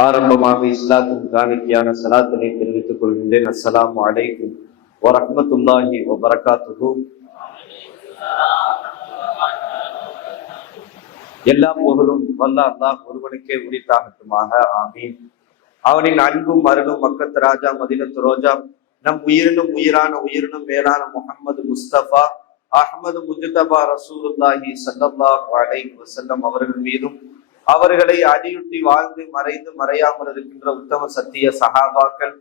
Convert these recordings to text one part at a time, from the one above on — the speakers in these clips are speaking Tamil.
ஆரம்பமாக இஸ்லாத்தின் காணிக்கையான சலாத்தினை தெரிவித்துக் கொள்கின்றேன். அஸ்ஸலாமு அலைக்கும் வரஹ்மத்துல்லாஹி வபரகாத்துஹு. எல்லா புகழும் வல்ல அல்லாஹ் ஒருவனுக்கே உரித்தாகட்டுமாக. ஆமீன். அவனின் அன்பும் அருளும் மக்கத்து ராஜா மதீனத்து ரோஜா நம் உயிரினும் உயிரான உயிரினும் மேலான முஹம்மது முஸ்தபா அஹ்மது முஜ்தபா ரசூலுல்லாஹி ஸல்லல்லாஹு அலைஹி வஸல்லம் அவர்கள் மீதும் அவர்களை அடியுட்டி வாழ்ந்து மறைந்து மறையாமல் இருக்கின்ற உத்தம சத்திய சஹாபாக்கள்,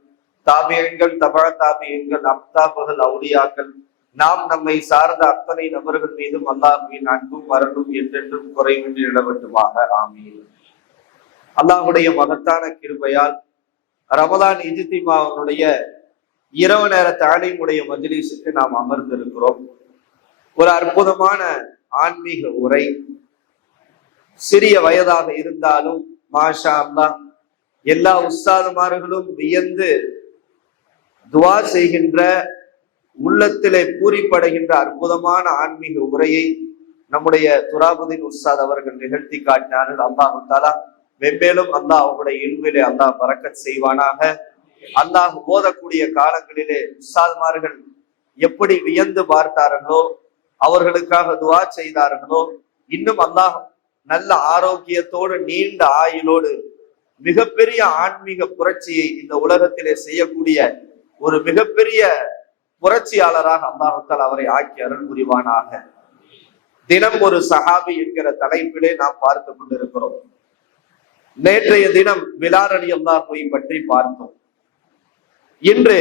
தாபியங்கள், தபா தாபியங்கள், அப்தாபுகள், அவுலியாக்கள், நாம் நம்மை சார்ந்த அத்தனை நபர்கள் மீதும் அல்லாஹ்வின் அன்பும் அருளும் என்றென்றும் குறைவின்றி நிலவட்டுமாக. ஆமீன். அல்லாஹுடைய மகத்தான கிருபையால் ரமதான் இஜ்திமாவுடைய இரவு நேர தாலீமுடைய மஜ்லிஸுக்கு நாம் அமர்ந்திருக்கிறோம். ஒரு அற்புதமான ஆன்மீக உரை. சிறிய வயதாக இருந்தாலும் மாஷா அல்லாஹ் எல்லா உஸ்தாதுமார்களும் வியந்து துவா செய்கின்ற, உள்ளத்திலே பூரிப்படைகின்ற அற்புதமான ஆன்மீக உரையை நம்முடைய துராபுதீன் உஸ்தாத் அவர்கள் நிகழ்த்தி காட்டினார்கள். அல்லாஹு தாலா மென்மேலும் அல்லாஹ் அவருடைய இல்மிலே அல்லாஹ் பரக்கத் செய்வானாக. அல்லாஹ் போதக்கூடிய காலங்களிலே உஸ்தாதுமார்கள் எப்படி வியந்து பார்த்தார்களோ, அவர்களுக்காக துவா செய்தார்களோ, இன்னும் அல்லாஹ் நல்ல ஆரோக்கியத்தோடு நீண்ட ஆயுளோடு மிகப்பெரிய ஆன்மீக புரட்சியை இந்த உலகத்திலே செய்யக்கூடிய ஒரு மிகப்பெரிய புரட்சியாளராக அல்லாஹ் அவரை ஆக்கி அருள் புரிவானாக. தினம் ஒரு சஹாபி என்கிற தலைப்பிலே நாம் பார்த்து கொண்டிருக்கிறோம். நேற்றைய தினம் பிலால் ரலியல்லாஹு பற்றி பார்த்தோம். இன்று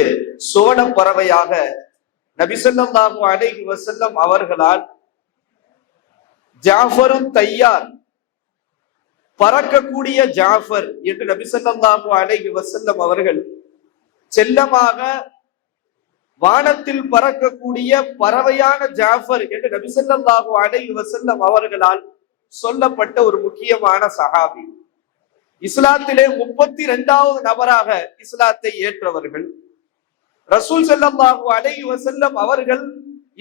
சோழ பறவையாக நபி ஸல்லல்லாஹு அலைஹி வஸல்லம் அவர்களால் ஜாஃபரும் தையார், பறக்கக்கூடிய ஜாஃபர் என்று நபி ஸல்லல்லாஹு அலைஹி வஸல்லம் அவர்கள் செல்லமாக வானத்தில் பறக்கக்கூடிய பறவையான ஜாஃபர் என்று நபி ஸல்லல்லாஹு அலைஹி வஸல்லம் அவர்களால் சொல்லப்பட்ட ஒரு முக்கியமான சஹாபி. இஸ்லாத்திலே 32வது நபராக இஸ்லாத்தை ஏற்றவர்கள். ரசூல் ஸல்லல்லாஹு அலைஹி வஸல்லம் அவர்கள்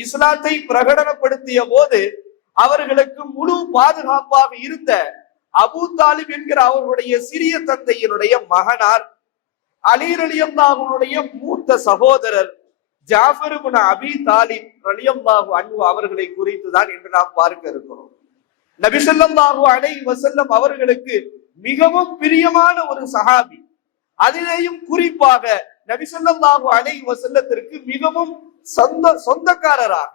இஸ்லாத்தை பிரகடனப்படுத்திய போது அவர்களுக்கு முழு பாதுகாப்பாக இருந்த அபூ தாலிப் என்கிற அவர்களுடைய சிறிய தந்தையினுடைய மகனார், அலி ரலியல்லாஹுடைய மூத்த சகோதரர் ஜாஃபர் இப்னு அபீ தாலிப் ரலியல்லாஹு அன்ஹு அவர்களை குறித்துதான் இன்று நாம் பார்க்க இருக்கிறோம். நபி ஸல்லல்லாஹு அலைஹி வஸல்லம் அவர்களுக்கு மிகவும் பிரியமான ஒரு சஹாபி. அதிலேயும் குறிப்பாக நபி ஸல்லல்லாஹு அலைஹி வஸல்லத்திற்கு மிகவும் சொந்தக்காரராக,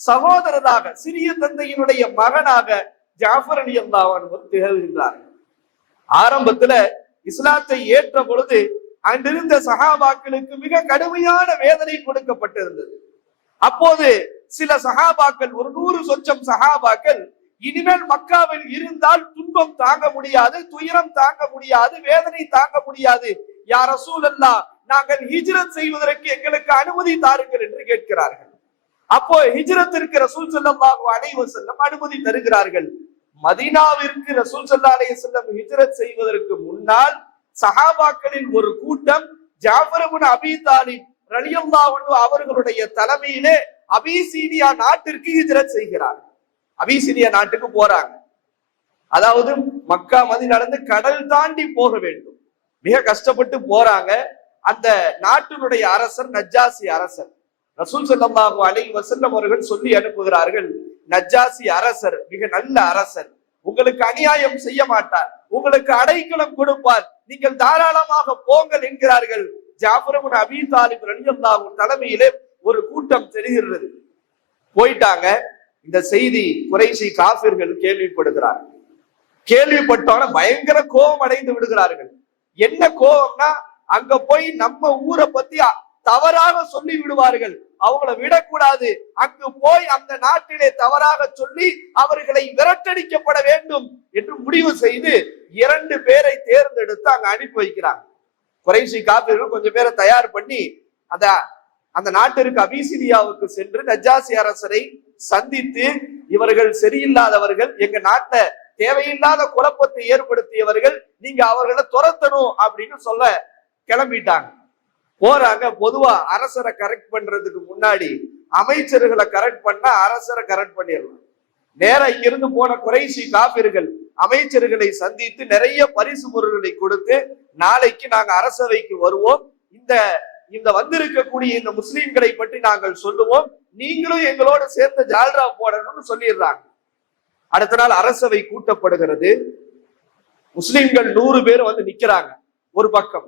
சகோதரராக, சிறிய தந்தையினுடைய மகனாக ஜாஃபர் ரலியல்லாஹு அன்ஹு திகழ்கின்றார்கள். ஆரம்பத்துல இஸ்லாத்தை ஏற்ற பொழுது அங்கிருந்த சஹாபாக்களுக்கு மிக கடுமையான வேதனை கொடுக்கப்பட்டிருந்தது. அப்போது சில சஹாபாக்கள், ஒரு 100 சொச்சம் சஹாபாக்கள், இனிமேல் மக்காவில் இருந்தால் துன்பம் தாங்க முடியாது, துயரம் தாங்க முடியாது, வேதனை தாங்க முடியாது, யா ரசூலல்லாஹ் நாங்கள் ஹிஜ்ரத் செய்வதற்கு எங்களுக்கு அனுமதி தாருங்கள் என்று கேட்கிறார்கள். அப்போ ஹிஜ்ரத்திற்கு ரசூல் ஸல்லல்லாஹு அலைஹி வஸல்லம் அனுமதி தருகிறார்கள். மதீனாவிற்கு ரசூல் ஸல்லல்லாஹு அலைஹி வஸல்லம் ஹிஜ்ரத் செய்வதற்கு முன்னால் சஹாபாக்களில் ஒரு கூட்டம் ஜாஃபர் இப்னு அபீ தாலிப் ரலியல்லாஹு அன்ஹு அவர்களுடைய தலைமையிலே அபிசீனியா நாட்டிற்கு ஹிஜ்ரத் செய்கிறார்கள். அபிசீனியா நாட்டுக்கு போறாங்க. அதாவது மக்கா மதீனா நடந்து கடல் தாண்டி போக வேண்டும். மிக கஷ்டப்பட்டு போறாங்க. அந்த நாட்டினுடைய அரசர் நஜ்ஜாசி அரசர். ரசூல் ஸல்லல்லாஹு அலைஹி வஸல்லம் அவர்கள் சொல்லி அனுப்புகிறார்கள், நஜ்ஜாசி அரசர் மிக நல்ல அரசர், உங்களுக்கு அநியாயம் செய்ய மாட்டார், உங்களுக்கு அடைக்கலம் கொடுப்பார், நீங்கள் தாராளமாக போங்கள் என்கிறார்கள். ஜாஃபர் இப்னு அபீ தாலிப் ரலியல்லாஹு தலைமையிலே ஒரு கூட்டம் தெரிகிறது. போயிட்டாங்க. இந்த செய்தி குறைஷி காஃபிர்கள் கேள்விப்படுகிறார்கள். கேள்விப்பட்டோன பயங்கர கோபம் அடைந்து விடுகிறார்கள். என்ன கோபம்னா, அங்க போய் நம்ம ஊரை பத்தி தவறாக சொல்லி விடுவார்கள், அவங்களை விடக்கூடாது, அங்கு போய் அந்த நாட்டிலே தவறாக சொல்லி அவர்களை விரட்டடிக்கப்பட வேண்டும் என்று முடிவு செய்து 2 பேரை தேர்ந்தெடுத்து அங்க அனுப்பி வைக்கிறாங்க. குறைஷி காபிர்கள் கொஞ்சம் பேரை தயார் பண்ணி அந்த நாட்டிற்கு அபிசீனியாவுக்கு சென்று நஜ்ஜாசி அரசரை சந்தித்து, இவர்கள் சரியில்லாதவர்கள், எங்க நாட்டை தேவையில்லாத குழப்பத்தை ஏற்படுத்தியவர்கள், நீங்க அவர்களை துரத்தணும் அப்படின்னு சொல்ல கிளம்பிட்டாங்க. போறாங்க. பொதுவா அரசரை கரெக்ட் பண்றதுக்கு முன்னாடி அமைச்சர்களை கரெக்ட் பண்ணா அரசரை கரெக்ட் பண்ணிடலாம். நேரா இங்கிருந்து போன குறைஷி காபிர்கள் அமைச்சர்களை சந்தித்து நிறைய பரிசு பொருட்களை கொடுத்து, நாளைக்கு நாங்க அரசவைக்கு வருவோம், இந்த இந்த வந்திருக்கக்கூடிய இந்த முஸ்லிம்களை பற்றி நாங்கள் சொல்லுவோம், நீங்களும் எங்களோட சேர்ந்து ஜால்ரா போடணும்னு சொல்லிடுறாங்க. அடுத்த நாள் அரசவை கூட்டப்படுகிறது. முஸ்லிம்கள் 100 பேர் வந்து நிக்கிறாங்க ஒரு பக்கம்,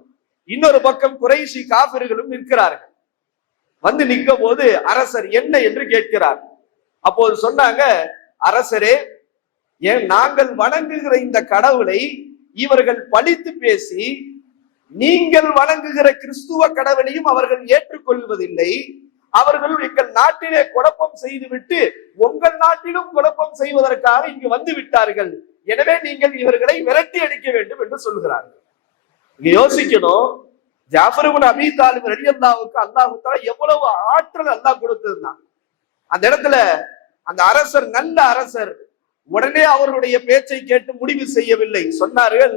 இன்னொரு பக்கம் குறைஷி காபிர்களும் நிற்கிறார்கள். வந்து நிற்கும் போது அரசர் என்ன என்று கேட்கிறார். அப்போது சொன்னாங்க, அரசரே, ஏன் நாங்கள் வணங்குகிற இந்த கடவுளை இவர்கள் பழித்து பேசி நீங்கள் வணங்குகிற கிறிஸ்துவ கடவுளையும் அவர்கள் ஏற்றுக்கொள்வதில்லை, அவர்கள் எங்கள் நாட்டிலே குழப்பம் செய்துவிட்டு உங்கள் நாட்டிலும் குழப்பம் செய்வதற்காக இங்கு வந்து விட்டார்கள், எனவே நீங்கள் இவர்களை விரட்டி அடிக்க வேண்டும் என்று சொல்கிறார்கள். இங்க யோசிக்கணும், ஜாஃபர் இப்னு அபீ தாலிப் ரலியல்லாஹுக்கு அல்லாஹ் தஆலா எவ்வளவு ஆற்றல் அல்லாஹ் கொடுத்திருந்தான். அந்த இடத்துல அந்த அரசர் நல்ல அரசர் உடனே அவர்களுடைய பேச்சை கேட்டு முடிவு செய்யவில்லை. சொன்னார்கள்,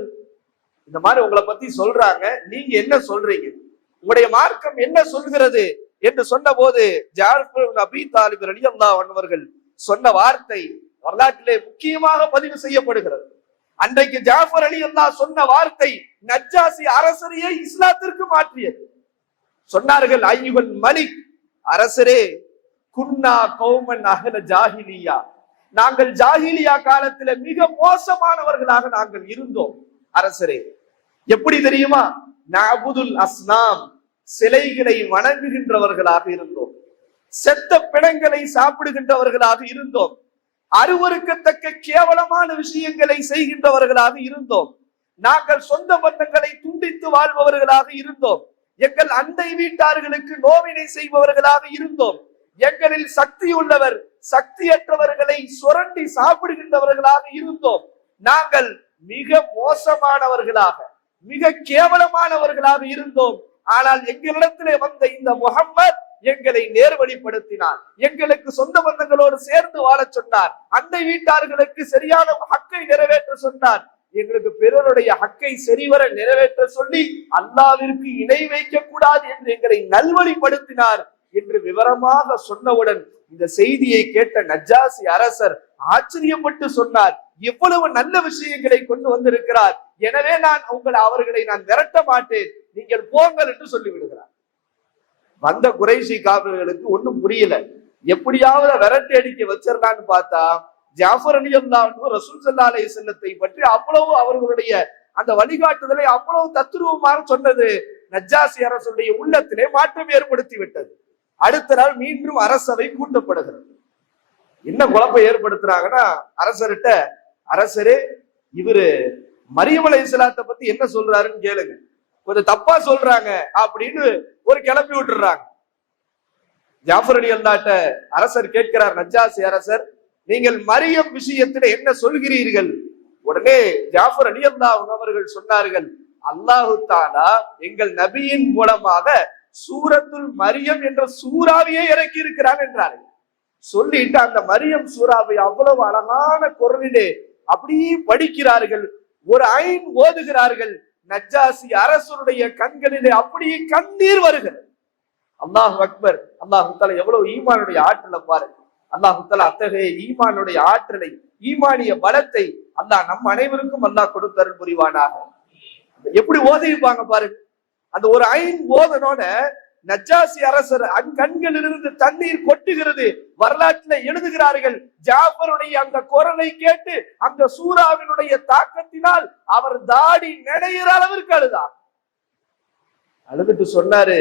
இந்த மாதிரி உங்களை பத்தி சொல்றாங்க, நீங்க என்ன சொல்றீங்க, உங்களுடைய மார்க்கம் என்ன சொல்கிறது என்று சொன்ன போது ஜாஃபர் இப்னு அபீ தாலிப் ரலியல்லாஹு அன்ஹு அவர்கள் சொன்ன வார்த்தை வரலாற்றிலே முக்கியமாக பதிவு செய்யப்படுகிறது. அன்றைக்கு ஜாஃபர் ரலியல்லாஹு சொன்ன வார்த்தை நஜ்ஜாசி அரசரையே இஸ்லாத்திற்கு மாற்றியது. சொன்னார்கள், ஐயுல் மலிக், அரசரே, குன்னா கௌமன் அஹ்ல ஜாஹிலியா, நாங்கள் ஜாஹிலியா காலத்துல மிக மோசமானவர்களாக நாங்கள் இருந்தோம். அரசரே, எப்படி தெரியுமா, நஅபுதுல் அஸ்னாம், சிலைகளை வணங்குகின்றவர்களாக இருந்தோம், செத்த பிணங்களை சாப்பிடுகின்றவர்களாக இருந்தோம், அருவருக்கத்தக்க கேவலமான விஷயங்களை செய்கின்றவர்களாக இருந்தோம், நாங்கள் சொந்த பந்தங்களை துண்டித்து வாழ்பவர்களாக இருந்தோம், எங்கள் அண்டை வீட்டார்களுக்கு நோவினை செய்பவர்களாக இருந்தோம், எங்களில் சக்தி உள்ளவர் சக்தியற்றவர்களை சுரண்டி சாப்பிடுகின்றவர்களாக இருந்தோம், நாங்கள் மிக மோசமானவர்களாக மிக கேவலமானவர்களாக இருந்தோம். ஆனால் எங்களிடத்திலே வந்த இந்த முஹம்மத் எங்களை நேர்வழிப்படுத்தினார், எங்களுக்கு சொந்த பந்தங்களோடு சேர்ந்து வாழ சொன்னார், அண்டை வீட்டார்களுக்கு சரியான ஹக்கை நிறைவேற்ற சொன்னார், எங்களுக்கு பிறருடைய ஹக்கை சரிவர நிறைவேற்ற சொல்லி அல்லாவிற்கு இணை வைக்க கூடாது என்று எங்களை நல்வழிப்படுத்தினார் என்று விவரமாக சொன்னவுடன் இந்த செய்தியை கேட்ட நஜ்ஜாசி அரசர் ஆச்சரியப்பட்டு சொன்னார், எவ்வளவு நல்ல விஷயங்களை கொண்டு வந்திருக்கிறார், எனவே நான் அவர்களை நான் விரட்ட மாட்டேன், நீங்கள் போங்கள் என்று சொல்லிவிடுகிறார். வந்த குறைஷி காபிர்களுக்கு ஒண்ணும் புரியல, எப்படியாவது விரட்டி அடிக்க வச்சிடலான்னு பார்த்தா ஜாஃபர் ரலியல்லாஹு அன்ஹு ரசூல் ஸல்லல்லாஹு அலைஹி வஸல்லத்தை பற்றி அவ்வளவு அவர்களுடைய அந்த வழிகாட்டுதலை அவ்வளவு தத்ரூபமாக சொன்னது நஜ்ஜாசி அரசுடைய உள்ளத்திலே மாற்றம் ஏற்படுத்தி விட்டது. அடுத்த நாள் மீண்டும் அரசவை கூட்டப்படுகிறது. என்ன குழப்பம் ஏற்படுத்துறாங்கன்னா, அரசர்கிட்ட, அரசரே, இவரு மரியம் அலைஹிஸ்ஸலாத்தை பத்தி என்ன சொல்றாருன்னு கேளுங்க, கொஞ்சம் தப்பா சொல்றாங்க அப்படின்னு ஒரு கிளப்பி விட்டுறாங்க. ஜாஃபர் ரலியல்லாஹு அரசர் கேட்கிறார், நஜ்ஜாசி அரசர், நீங்கள் மரியம் விஷயத்துல என்ன சொல்கிறீர்கள்? உடனே ஜாஃபர் ரலியல்லாஹு அவர்கள் சொன்னார்கள், அல்லாஹு தஆலா எங்கள் நபியின் மூலமாக சூரத்துல் மரியம் என்ற சூறாவையே இறக்கி இருக்கிறான் என்றார்கள். சொல்லிட்டு அந்த மரியம் சூறாவை அவ்வளவு அழகான குரலிலே அப்படியே படிக்கிறார்கள், ஒரு ஐன் ஓதுகிறார்கள். நஜ்ஜாசி அரசருடைய கண்களிலே அப்படியே கண்ணீர் வருகிறது. அல்லாஹு அக்பர். அல்லாஹு தஆலா எவ்வளவு ஈமானுடைய ஆற்றலை பாருங்க. அல்லாஹு தஆலா அத்தகைய ஈமானுடைய ஆற்றலை, ஈமானிய பலத்தை அல்லாஹ் நம் அனைவருக்கும் அல்லாஹ் கொடுத்தருள் புரிவானாக. எப்படி ஓதிப்பாங்க பாருங்க. அந்த ஒரு ஐன் ஓதனோட நஜ்ஜாசி அரசர் கண்களிலிருந்து தண்ணீர் கொட்டுகிறது. வரலாற்றில் எழுதுகிறார்கள், ஜாஃபருடைய அந்த குரலை கேட்டு அந்த சூறாவினுடைய தாக்கத்தினால் அவர் தாடி நனைகிற அளவிற்கு அழுதார். அழுதுட்டு சொன்னாரு,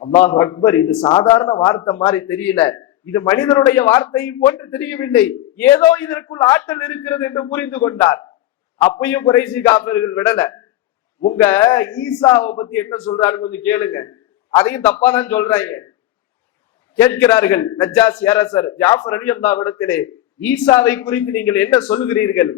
அல்லாஹ் அக்பர், இது சாதாரண வார்த்தை மாதிரி தெரியல, இது மனிதனுடைய வார்த்தை போன்று தெரியவில்லை, ஏதோ இதற்குள் ஆற்றல் இருக்கிறது என்று புரிந்து கொண்டார். அப்பயும் குறைஷி காபிர்கள் விடல. உங்க ஈசாவை பத்தி என்ன சொல்றாரு கொஞ்சம் கேளுங்க, அதையும் தப்பா தான் சொல்றாங்க. கேட்கிறார்கள் நஜ்ஜாசி அரசர் ஜாஃபர் ரலியல்லாஹு இடத்திலே, ஈசாவை குறித்து நீங்கள் என்ன சொல்கிறீர்கள்?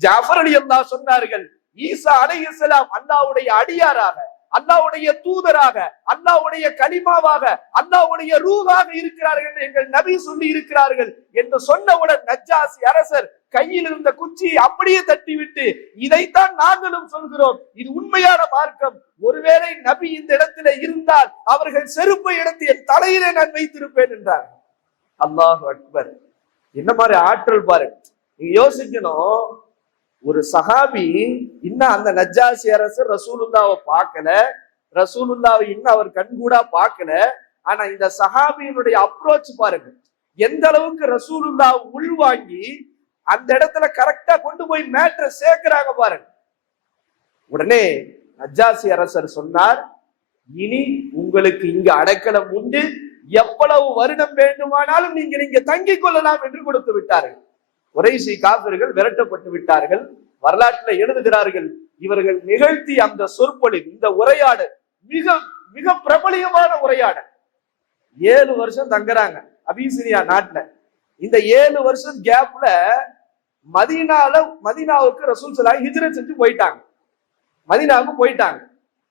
ஜாஃபர் ரலியல்லாஹு சொன்னார்கள், ஈசா அலைஹிஸ்ஸலாம் அல்லாஹ்வுடைய அடியாராக, அல்லாஹ்வுடைய தூதராக, அல்லாஹ்வுடைய கலிமாவாக, அல்லாஹ்வுடைய ரூஹாக இருக்கிறார்கள் என்று எங்கள் நபி சொல்லி இருக்கிறார்கள் என்று சொன்னவுடன் நஜ்ஜாசி அரசர் கையில் இருந்த குச்சியை அப்படியே தட்டிவிட்டு, இதைத்தான் நாங்களும் சொல்கிறோம், இது உண்மையான மார்க்கம், ஒருவேளை நபி இந்த இடத்துல இருந்தால் அவர்கள் செருப்பை எடுத்து என் தலையிலே நான் வைத்திருப்பேன் என்றார். அல்லாஹு அக்பர். என்ன மாதிரி ஆற்றல் பாருங்க. நீங்க யோசிக்கணும், ஒரு சஹாபி இன்னும் அந்த நஜ்ஜாசி அரசர் ரசூலுல்லாவை பார்க்கல, ரசூலுல்லாவை இன்னும் அவர் கண்கூடா பார்க்கல. ஆனா இந்த சஹாபியினுடைய அப்ரோச் பாருங்க, எந்த அளவுக்கு ரசூலுல்லா உள்வாங்கி அந்த இடத்துல கரெக்டா கொண்டு போய் மேட்ரை சேர்க்கிறாங்க பாருங்க. உடனே நஜ்ஜாசி அரசர் சொன்னார், இனி உங்களுக்கு இங்க அடைக்கலம் உண்டு, எவ்வளவு வருடம் வேண்டுமானாலும் நீங்கள் இங்க தங்கிக் கொள்ளலாம் என்று கொடுத்து விட்டார்கள். குறைஷி காபிர்கள் விரட்டப்பட்டு விட்டார்கள். வரலாற்றில் எழுதுகிறார்கள், இவர்கள் நிகழ்த்தி அந்த சொற்பொழிவு, இந்த உரையாடல் மிக மிக பிரபலியமான உரையாடல். 7 வருஷம் தங்குறாங்க அபிசீனியா நாட்டுல. இந்த 7 வருஷம் கேப்ல மதீனாவுக்கு ரசூல் ஸல்லல்லாஹு ஹிஜ்ரத் செஞ்சு போயிட்டாங்க, மதீனாவுக்கு போயிட்டாங்க.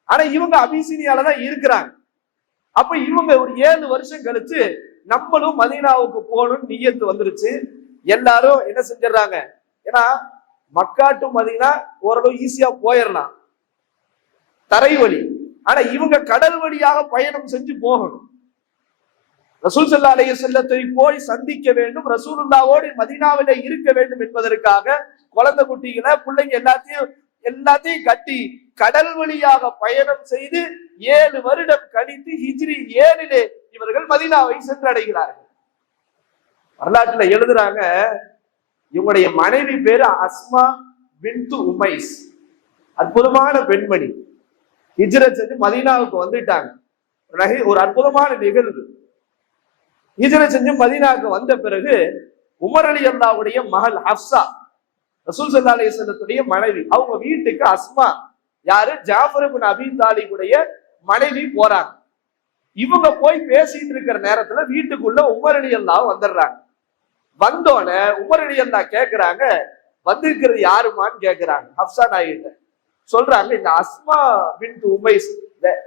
ஆனா இவங்க அபிசீனியால தான் இருக்கிறாங்க. அப்ப இவங்க ஒரு 7 வருஷம் கழிச்சு நம்மளும் மதீனாவுக்கு போகணும்னு நியத்து வந்துருச்சு. எல்லாரும் என்ன செஞ்சிடறாங்க, ஏன்னா மக்கா டு மதீனா ஓரளவு ஈஸியா போயிடலாம் தரை வழி. ஆனா இவங்க கடல் வழியாக பயணம் செஞ்சு போகணும். ரசூல் ஸல்லல்லாஹு அலைஹி வஸல்லத்தை போய் சந்திக்க வேண்டும், ரசூலுல்லாவோடு மதீனாவிலே இருக்க வேண்டும் என்பதற்காக குழந்தை குட்டிகளை பிள்ளைங்க எல்லாத்தையும் கட்டி கடல் வழியாக பயணம் செய்து 7 வருடம் கழித்து ஹிஜ்ரி 7 இவர்கள் மதீனாவை சென்றடைகிறார்கள். வரலாற்றுல எழுதுறாங்க, இவங்களுடைய மனைவி பேரு அஸ்மா பின்து உமைஸ், அற்புதமான பெண்மணி. ஹிஜ்ரத் செஞ்சு மதீனாவுக்கு வந்துட்டாங்க. ஒரு அற்புதமான நிகழ்வு. ஹிஜ்ரத் செஞ்சு மதீனாவுக்கு வந்த பிறகு உமர் ரலியல்லாஹுடைய மகள் ஹப்ஸா, ரசூல் ஸல்லல்லாஹு அலைஹி வஸல்லத்துடைய மனைவி, அவங்க வீட்டுக்கு அஸ்மா யாரு, ஜாஃபர் இப்னு அபீ தாலிபுடைய மனைவி போறாங்க. இவங்க போய் பேசிட்டு இருக்கிற நேரத்துல வீட்டுக்குள்ள உமர் ரலியல்லாஹு வந்துடுறாங்க. வந்தோடனே உமர் ரலியல்லாஹு கேட்கிறாங்க, வந்திருக்கிறது யாருமான்னு கேட்கிறாங்க. ஹப்ஸா நாயிட்ட சொல்றாங்க, இந்த அஸ்மா பின்து உமைஸ்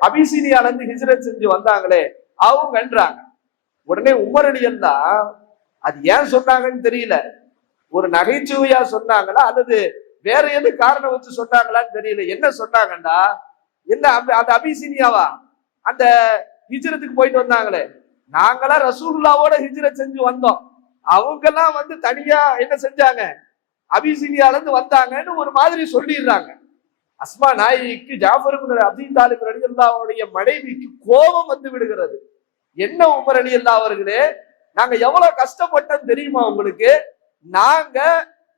அபிசீனியால இருந்து ஹிஜ்ரத் செஞ்சு வந்தாங்களே அவங்கன்றாங்க. உடனே உமர் ரலியல்லாஹு அது ஏன் சொன்னாங்கன்னு தெரியல, ஒரு நகைச்சுவையா சொன்னாங்களா அல்லது வேற எது காரணம் வச்சு சொன்னாங்களான்னு தெரியல. என்ன சொன்னாங்கண்டா, என்ன அந்த அபிசீனியாவா அந்த ஹிஜ்ரத்துக்கு போயிட்டு வந்தாங்களே, நாங்களா ரசூலுல்லாவோட ஹிஜ்ரத் செஞ்சு வந்தோம், அவங்க எல்லாம் வந்து தனியா என்ன செஞ்சாங்க, அபிசீனியால இருந்து வந்தாங்கன்னு ஒரு மாதிரி சொல்லிடுறாங்க. அஸ்மா நாயிக்கு ஜாஃபர் இப்னு அபீ தாலிப் ரலியல்லாஹுடைய மனைவிக்கு கோபம் வந்து விடுகிறது. என்ன உமர் ரலியல்லாஹு அவர்களே, நாங்க எவ்வளவு கஷ்டப்பட்டோம் தெரியுமா உங்களுக்கு? நாங்க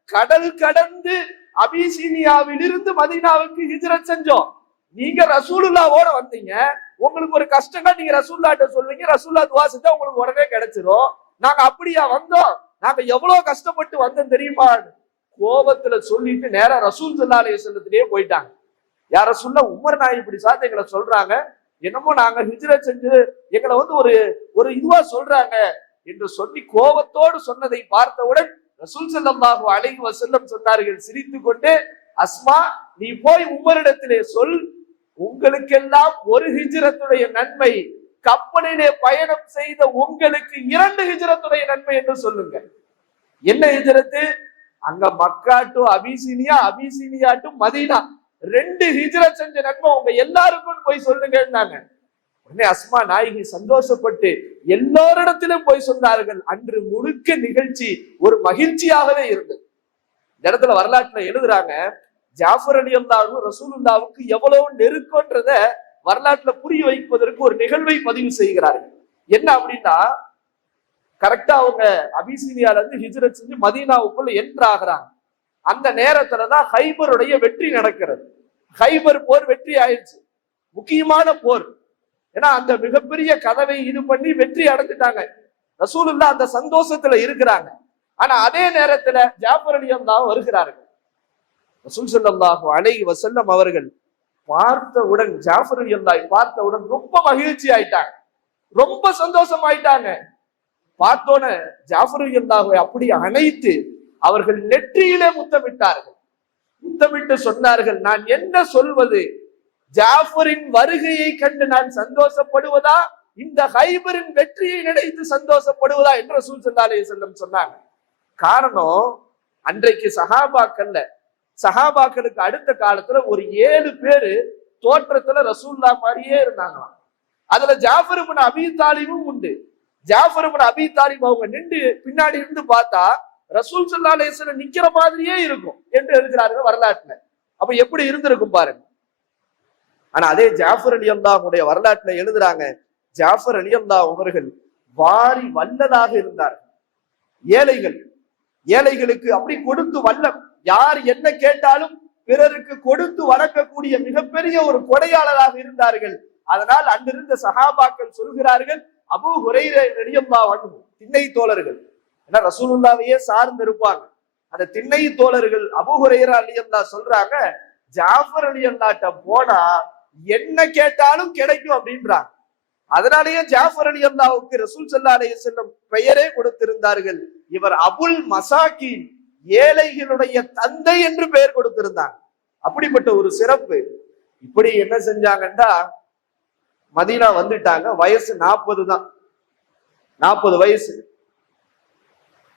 கடல் கடந்து அபிசீனியாவில் இருந்து மதீனாவுக்கு ஹிஜ்ரத் செஞ்சோம், நீங்க ரசூலுல்லாவோட வந்தீங்க, உங்களுக்கு ஒரு கஷ்டங்க, நீங்க ரசூலுல்லாஹ்ட்ட சொல்வீங்க, ரசூலுல்லாஹ் துஆ செஞ்சா உங்களுக்கு உடனே கிடைச்சிரும். நாங்க அப்படியா வந்தோம், நாங்க எவ்வளவு கஷ்டப்பட்டு வந்தோம் தெரியுமா? கோபத்துல சொல்லிட்டு நேரா ரசூல் ஸல்லல்லாஹு அலைஹி வஸல்லத்திலேயே போயிட்டாங்க. யார் ரசூலுல்லாஹ், உமர் நாய் இப்படி சாத்து எங்களை சொல்றாங்க, என்னமோ நாங்க ஹிஜ்ரத் செஞ்சு எங்களை வந்து ஒரு இதுவா சொல்றாங்க என்று சொல்லி கோபத்தோடு சொன்னதை பார்த்தவுடன் ரசூல் ஸல்லல்லாஹு அலைஹி வஸல்லம் சொன்னார்கள் சிரித்து கொண்டு, அஸ்மா நீ போய் உமரிடத்திலே சொல், உங்களுக்கெல்லாம் ஒரு ஹிஜ்ரத்துடைய நன்மை, கப்பலிலே பயணம் செய்த உங்களுக்கு 2 ஹிஜ்ரத்துடைய நன்மை என்று சொல்லுங்க. என்ன ஹிஜ்ரத்து? அங்க Mecca to Abyssinia, Abyssinia to Medina 2 ஹிஜ்ரத் செஞ்ச நன்மை உங்க எல்லாருக்கும் போய் சொல்லுங்கன்னாங்க. உடனே அஸ்மா நாயகி சந்தோஷப்பட்டு எல்லோரிடத்திலும் போய் சொன்னார்கள். அன்று முழுக்க நிகழ்ச்சி ஒரு மகிழ்ச்சியாகவே இருந்தது. இந்த இடத்துல வரலாற்றுல எழுதுறாங்க, ஜாஃபர் ரலியல்லாஹு ரசூலுல்லாவுக்கு எவ்வளவு நெருக்கம்ன்றத வரலாற்றுல புரிய வைப்பதற்கு ஒரு நிகழ்வை பதிவு செய்கிறார்கள். என்ன அப்படின்னா, கரெக்டா அவங்க அபிசீனியால இருந்து ஹிஜ்ரத் செஞ்சு மதீனாவுக்குள்ள என்டர் ஆகிறாங்க. அந்த நேரத்துலதான் ஹைபருடைய வெற்றி நடக்கிறது. ஹைபர் போர் வெற்றி ஆயிடுச்சு, முக்கியமான போர். ஏன்னா அந்த மிகப்பெரிய கதவை இது பண்ணி வெற்றி அடைஞ்சிட்டாங்க. ரசூலுல்லாஹ் அந்த சந்தோஷத்துல இருக்கிறாங்க. ஆனா அதே நேரத்துல ஜாஃபர் ரலியல்லாஹு வருகிறார்கள். ரசூல் ஸல்லல்லாஹு அலைஹி வஸல்லம் அவர்கள் பார்த்தவுடன், ஜாஃபர் ரலியல்லாஹு பார்த்தவுடன் ரொம்ப மகிழ்ச்சி ஆயிட்டாங்க, ரொம்ப சந்தோஷம் ஆயிட்டாங்க. பார்த்தோன்னே ஜாஃபர் ரலியல்லாஹு அப்படி அணைத்து அவர்கள் நெற்றியிலே முத்தமிட்டார்கள். முத்தமிட்டு சொன்னார்கள், நான் என்ன சொல்வது, ஜாஃபரின் வருகையை கண்டு நான் சந்தோஷப்படுவதா, இந்த ஹைபரின் வெற்றியை நினைத்து சந்தோஷப்படுவதா என்று ரசூல் ஸல்லல்லாஹு அலைஹி வஸல்லம் சொன்னாங்க. காரணம், அன்றைக்கு சஹாபாக்களுக்கு அடுத்த காலத்துல ஒரு 7 பேரு தோற்றத்துல ரசூலுல்லாஹ் மாதிரியே இருந்தாங்களாம். அதுல ஜாஃபர் இப்னு அபீ தாலிபும் உண்டு. ஜாஃபர் இப்னு அபீ தாலிப் அவங்க நின்று பின்னாடி இருந்து பார்த்தா ரசூல் ஸல்லல்லாஹு அலைஹி வஸல்லம் நிக்கிற மாதிரியே இருக்கும் என்று எழுதுகிறார்கள் வரலாற்றுல. அப்ப எப்படி இருந்திருக்கும் பாருங்க. ஆனா அதே ஜாஃபர் ரலியல்லாஹுடைய வரலாற்றுல எழுதுறாங்க, ஜாஃபர் ரலியல்லாஹு அவர்கள் வாரி வல்லதாக இருந்தார்கள். ஏழைகளுக்கு அப்படி கொடுத்து வல்லம், யார் என்ன கேட்டாலும் பிறருக்கு கொடுத்து வளர்க்கக்கூடிய மிகப்பெரிய ஒரு கொடையாளராக இருந்தார்கள். அதனால் அங்கிருந்த சஹாபாக்கள் சொல்கிறார்கள், அபூ ஹுரைரா ரலியல்லாஹு அன்ஹு திண்ணை தோழர்கள், ஏன்னா ரசூலுல்லாஹ்வையே சார்ந்து இருப்பாங்க. அந்த திண்ணை தோழர்கள் அபூ ஹுரைரா ரலியல்லாஹு சொல்றாங்க, ஜாஃபர் ரலியல்லாஹு போனா என்ன கேட்டாலும் கிடைக்கும் அப்படின்றாங்க. அதனாலேயே ஜாஃபர் ரலியல்லாஹுக்கு ரசூல் ஸல்லல்லாஹு அலைஹி வஸல்லம் பெயரே கொடுத்திருந்தார்கள். இவர் அபுல் மசாகின், ஏழைகளுடைய தந்தை என்று பெயர் கொடுத்திருந்தாங்க. அப்படிப்பட்ட ஒரு சிறப்பு. இப்படி என்ன செஞ்சாங்கன்னா, மதீனா வந்துட்டாங்க, வயசு 40 தான், 40 வயசு.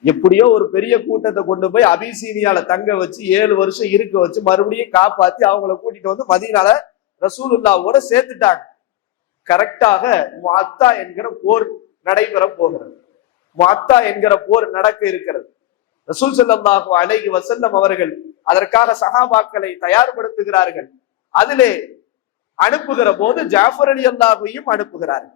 எப்படியோ ஒரு பெரிய கூட்டத்தை கொண்டு போய் அபிசீனியால தங்க வச்சு 7 வருஷம் இருக்க வச்சு மறுபடியும் காப்பாத்தி அவங்கள கூட்டிட்டு வந்து மதீனால ரசூலுல்லாவோட சேர்த்துட்டாங்க. கரெக்டாக முஅத்தா என்கிற போர் நடைபெற போகிறது. முஅத்தா என்கிற போர் நடக்க இருக்கிறது. ரசூல் ஸல்லல்லாஹு அலைஹி வஸல்லம் அவர்கள் அதற்காக சஹாபாக்களை தயார்படுத்துகிறார்கள். அதிலே அனுப்புகிற போது ஜாஃபர் ரலியல்லாஹுவையும் அனுப்புகிறார்கள்.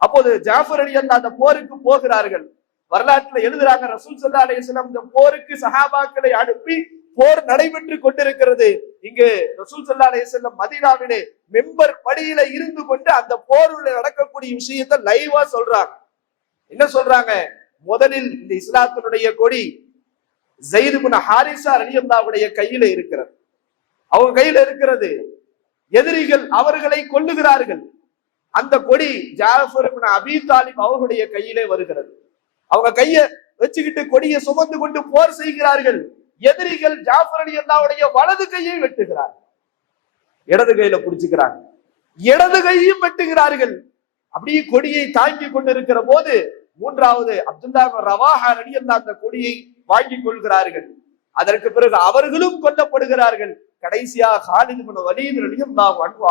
அப்போது ஜாஃபர் ரலியல்லாஹு அந்த போருக்கு போகிறார்கள். வரலாற்றுல எழுதுறாங்க, ரசூல் ஸல்லல்லாஹு அலைஹி வஸல்லம் இந்த போருக்கு சஹாபாக்களை அனுப்பி போர் நடைபெற்று கொண்டிருக்கிறது. இங்கு ரசூல் ஸல்லல்லாஹு அலைஹி வஸல்லம் மதீனாவிலே மெம்பர் படியில இருந்து கொண்டு அந்த போர்ல நடக்கக்கூடிய விஷயத்தை லைவா சொல்றாங்க. என்ன சொல்றாங்க? முதலில் இந்த இஸ்லாத்தினுடைய கொடி ஸைத் இப்னு ஹாரிஸா ரலியல்லாஹுடைய கையில இருக்கிறது. அவங்க கையில இருக்கிறது. எதிரிகள் அவர்களை கொல்லுகிறார்கள். அந்த கொடி ஜாஃபர் இப்னு அபீ தாலிப் அவர்களுடைய கையிலே வருகிறது. அவங்க கைய வச்சுக்கிட்டு கொடியை சுமந்து கொண்டு போர் செய்கிறார்கள். எதிரிகள் ஜாஃபர் ரலியல்லாஹுடைய வலது கையை வெட்டுகிறார்கள், இடது கையில புடிச்சுக்கிறாங்க, இடது கையையும் வெட்டுகிறார்கள். அப்படியே கொடியை தாங்கி கொண்டிருக்கிற போது மூன்றாவது அப்துல்லா இப்னு ரவாஹா ரலியல்லாஹு அந்த கொடியை வாங்கி கொள்கிறார்கள். அதற்கு பிறகு அவர்களும் கொல்லப்படுகிறார்கள். கடைசியா காலித் இப்னு வலீத் ரலியல்லாஹு அன்ஹு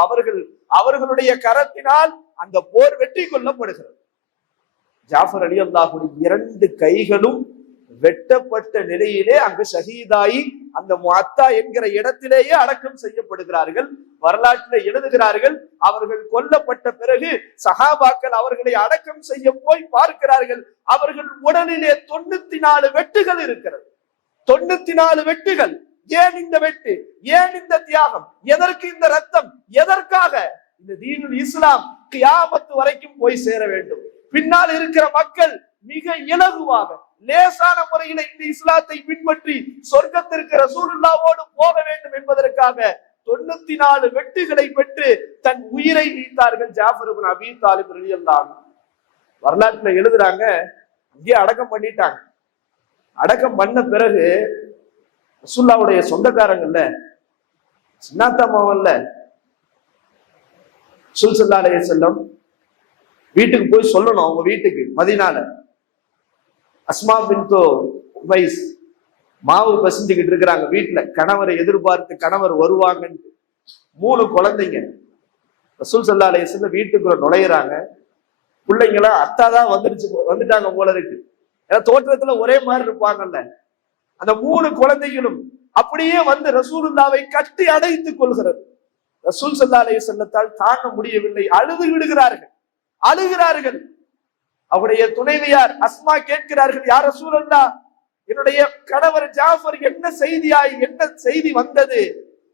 அவர்களுடைய கரத்தினால் அந்த போர் வெற்றி கொள்ளப்படுகிறது. ஜாஃபர் ரலியல்லாஹுடைய 2 கைகளும் வெட்டப்பட்ட நிலையிலே அங்கு ஷஹீதாயி அந்த முஅத்தா என்கிற இடத்திலேயே அடக்கம் செய்யப்படுகிறார்கள். வரலாற்றில் எழுதுகிறார்கள், அவர்கள் கொல்லப்பட்ட பிறகு சஹாபாக்கள் அவர்களை அடக்கம் செய்ய போய் பார்க்கிறார்கள். அவர்கள் உடலிலே 94 வெட்டுகள் இருக்கிறது. 94 வெட்டுகள். ஏன் இந்த வெட்டு? ஏன் இந்த தியாகம்? எதற்கு இந்த ரத்தம்? எதற்காக? இந்த தீனுல் இஸ்லாம் கியாமத் வரைக்கும் போய் சேர வேண்டும். பின்னால் இருக்கிற மக்கள் மிக இலகுவாக லேசான முறையில இந்த இஸ்லாத்தை பின்பற்றி சொர்க்கத்திற்கு ரசூலுல்லாவோடு போக வேண்டும் என்பதற்காக 94 வெட்டுகளை பெற்று தன் உயிரை நீத்தார்கள் ஜாஃபர் இப்னு அபீ தாலிப் ரலியல்லாஹு அன்ஹு. வரலாற்றுல எழுதுறாங்க, அங்கே அடக்கம் பண்ணிட்டாங்க. அடக்கம் பண்ண பிறகு ரசூலுல்லாவுடைய சொந்தக்காரங்கள்ல சின்னாத்தம்மாவல்ல ரசூல் ஸல்லல்லாஹு அலைஹி வஸல்லம் வீட்டுக்கு போய் சொல்லணும். அவங்க வீட்டுக்கு மதீனால அஸ்மா பின்து உமைஸ் மாவு பசிஞ்சுக்கிட்டு இருக்கிறாங்க வீட்டுல. கணவரை எதிர்பார்த்து கணவர் வருவாங்கன்னு 3 குழந்தைங்க. ரசூல் ஸல்லல்லாஹு அலைஹி வஸல்லம் வீட்டுக்குள்ள நுழையிறாங்க. பிள்ளைங்களா அத்தாதான் வந்துட்டாங்க போல இருக்கு. ஏன்னா தோற்றத்துல ஒரே மாதிரி இருப்பாங்கல்ல. அந்த 3 குழந்தைகளும் அப்படியே வந்து ரசூலுல்லாவை கட்டி அடைத்துக் கொள்கிறது. ரசூல் ஸல்லல்லாஹு அலைஹி வஸல்லத்தால் தாங்க முடியவில்லை, அழுது அழுகிறார்கள். அவருடைய துணைவியார் அஸ்மா கேட்கிறார்கள், யார் ரசூலல்லாஹ், என்னுடைய கணவர் ஜாஃபர் என்ன செய்தி வந்தது?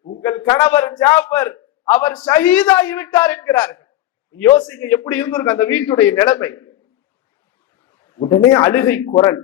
உங்கள் கணவர் ஜாஃபர் அவர் ஷஹீதாகி விட்டார் என்கிறார்கள். யோசிங்க எப்படி இருந்திருக்கு அந்த வீட்டுடைய நிலைமை. உடனே அழுகை குரல்,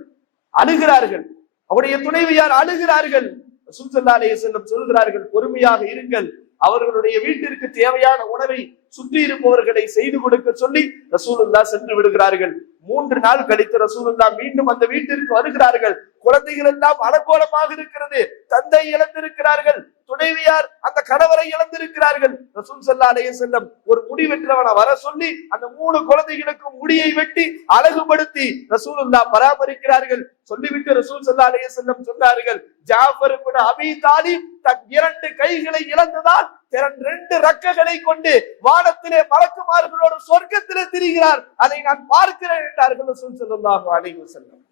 அழுகிறார்கள். அவருடைய துணைவியார் அழுகிறார்கள். ரசூல் ஸல்லல்லாஹு அலைஹி வஸல்லம் சொல்கிறார்கள், பொறுமையாக இருங்கள், அவர்களுடைய வீட்டிற்கு தேவையான உணவை சுற்றி இருப்பவர்களை செய்து கொடுக்க சொல்லி ரசூலுல்லாஹ் சென்று விடுகிறார்கள். 3 நாள் கழித்து ரசூலுல்லாஹ் மீண்டும் அந்த வீட்டிற்கு வருகிறார்கள். குழந்தைகள் எல்லாம் அலங்கோலமாக இருக்கிறது. தந்தை இழந்திருக்கிறார்கள், துணைவியார் அந்த கணவரை இழந்திருக்கிறார்கள். ரசூல் ஸல்லல்லாஹு அலைஹி வஸல்லம் ஒரு முடி வெற்றவனை வர சொல்லி அந்த 3 குழந்தைகளுக்கும் முடியை வெட்டி அழகுபடுத்தி ரசூலுல்லாஹ் பராமரிக்கிறார்கள். சொல்லிவிட்டு ரசூல் ஸல்லல்லாஹு அலைஹி வஸல்லம் சொன்னார்கள், ஜாஃபர் இப்னு அபீ தாலிப் தன் 2 கைகளை இழந்ததால் 2 ரக்கைகளை கொண்டு வானத்திலே மலக்குமார்களோடு சொர்க்கத்திலே திரிகிறார், அதை நான் பார்க்கிறேன் என்றார்கள் ரசூல் ஸல்லல்லாஹு அலைஹி வஸல்லம்.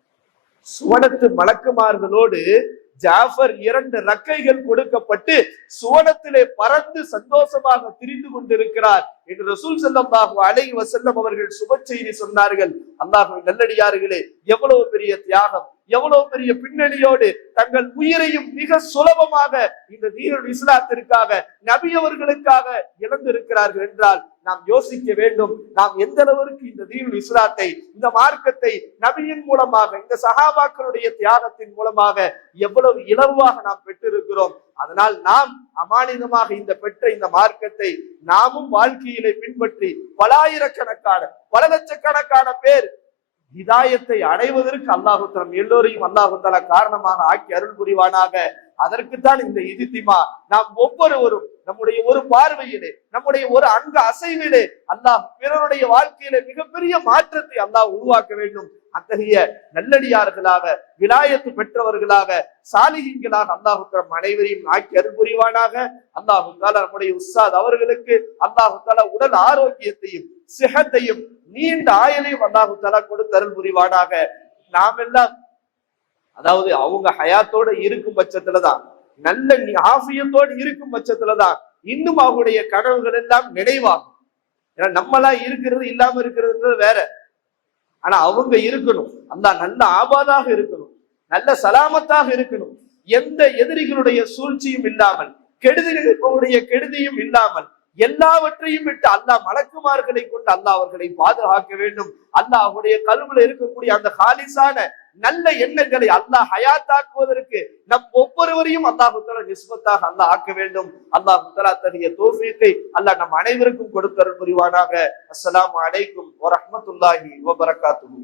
சுவனத்து மலக்குமார்களோடு ஜாஃபர் 2 ரக்கைகள் கொடுக்கப்பட்டு சுவனத்திலே பறந்து சந்தோஷமாக திரிந்து கொண்டிருக்கிறார் என்று ரசூல் ஸல்லல்லாஹு அலைஹி வஸல்லம் அவர்கள் சுப செய்தி சொன்னார்கள். அல்லாஹ்வின் நல்லடியார்களே, எவ்வளவு பெரிய தியாகம், எவ்வளவு பெரிய பின்னணியோடு தங்கள் உயிரையும் மிக சுலபமாக இந்த தீனுல் இஸ்லாத்திற்காக, நபி அவர்களுக்காக இழந்திருக்கிறார்கள் என்றால் நாம் யோசிக்க வேண்டும். நாம் எந்த அளவிற்கு இந்த தீனுல் இஸ்லாத்தை, இந்த மார்க்கத்தை நபியின் மூலமாக, இந்த சஹாபாக்களுடைய தியாகத்தின் மூலமாக எவ்வளவு இலவாக நாம் பெற்றிருக்கிறோம். அதனால் நாம் அமானிதமாக இந்த பெற்ற இந்த மார்க்கத்தை நாமும் வாழ்க்கையிலே பின்பற்றி பலாயிரக்கணக்கான, பல லட்சக்கணக்கான பேர் ஹிதாயத்தை அடைவதற்கு அல்லாஹு தஆலா எல்லோரையும் அல்லாஹு தஆலா காரணமாக ஆக்கி அருள் புரிவானாக. அதற்குத்தான் இந்த இஜ்திமா. நாம் ஒவ்வொருவரும் நம்முடைய ஒரு பார்வையிலே, நம்முடைய ஒரு அங்க அசைவிலே அல்லாஹ் பிறருடைய வாழ்க்கையிலே மிகப்பெரிய மாற்றத்தை அல்லாஹ் உருவாக்க வேண்டும். அத்தகைய நல்லடியார்களாக, விலாயத்து பெற்றவர்களாக, சாலிஹீன்களாக அல்லாஹு தஆலா அனைவரையும் ஆக்கி அருள் புரிவானாக. அல்லாஹு தஆலா நம்முடைய உஸ்தாத் அவர்களுக்கு அல்லாஹு தஆலா உடல் ஆரோக்கியத்தையும் சிஹத்தையும் நீண்ட ஆயுளையும் அல்லாஹு தஆலா கொடுத்து அருள் புரிவானாக. நாம் எல்லாம், அதாவது அவங்க ஹயாத்தோட இருக்கும் பட்சத்துலதான், நல்ல ஆஃபியத்தோடு இருக்கும் பட்சத்துலதான் இன்னும் அவங்களுடைய கனவுகள் எல்லாம் நினைவாகும். ஏன்னா நம்மளா இருக்கிறது இல்லாம இருக்கிறது வேற. ஆனா அவங்க இருக்கணும், அந்த நல்ல ஆபாதாக இருக்கணும், நல்ல சலாமத்தாக இருக்கணும், எந்த எதிரிகளுடைய சூழ்ச்சியும் இல்லாமல், கெடுதிகளுடைய கெடுதியும் இல்லாமல், எல்லாவற்றையும் விட்டு அல்லாஹ் மலக்குமார்களை கொண்டு அல்லாஹ் அவர்களை பாதுகாக்க வேண்டும். அல்லாஹ் அவருடைய கல்வில இருக்கக்கூடிய அந்த ஹாலிசான நல்ல எண்ணங்களை அல்லாஹ் ஹயாத்தாக்குவதற்கு நம் ஒவ்வொருவரையும் அல்லாஹு தஆலா நிஸ்பத்தாக அல்லாஹ் ஆக்க வேண்டும். அல்லாஹு தஆலா தன்னுடைய தௌஃபீக்கை அல்லாஹ் நம் அனைவருக்கும் கொடுத்தருள் புரிவானாக. அஸ்ஸலாமு அலைக்கும் வரஹ்மத்துல்லாஹி வபரகாத்துஹு.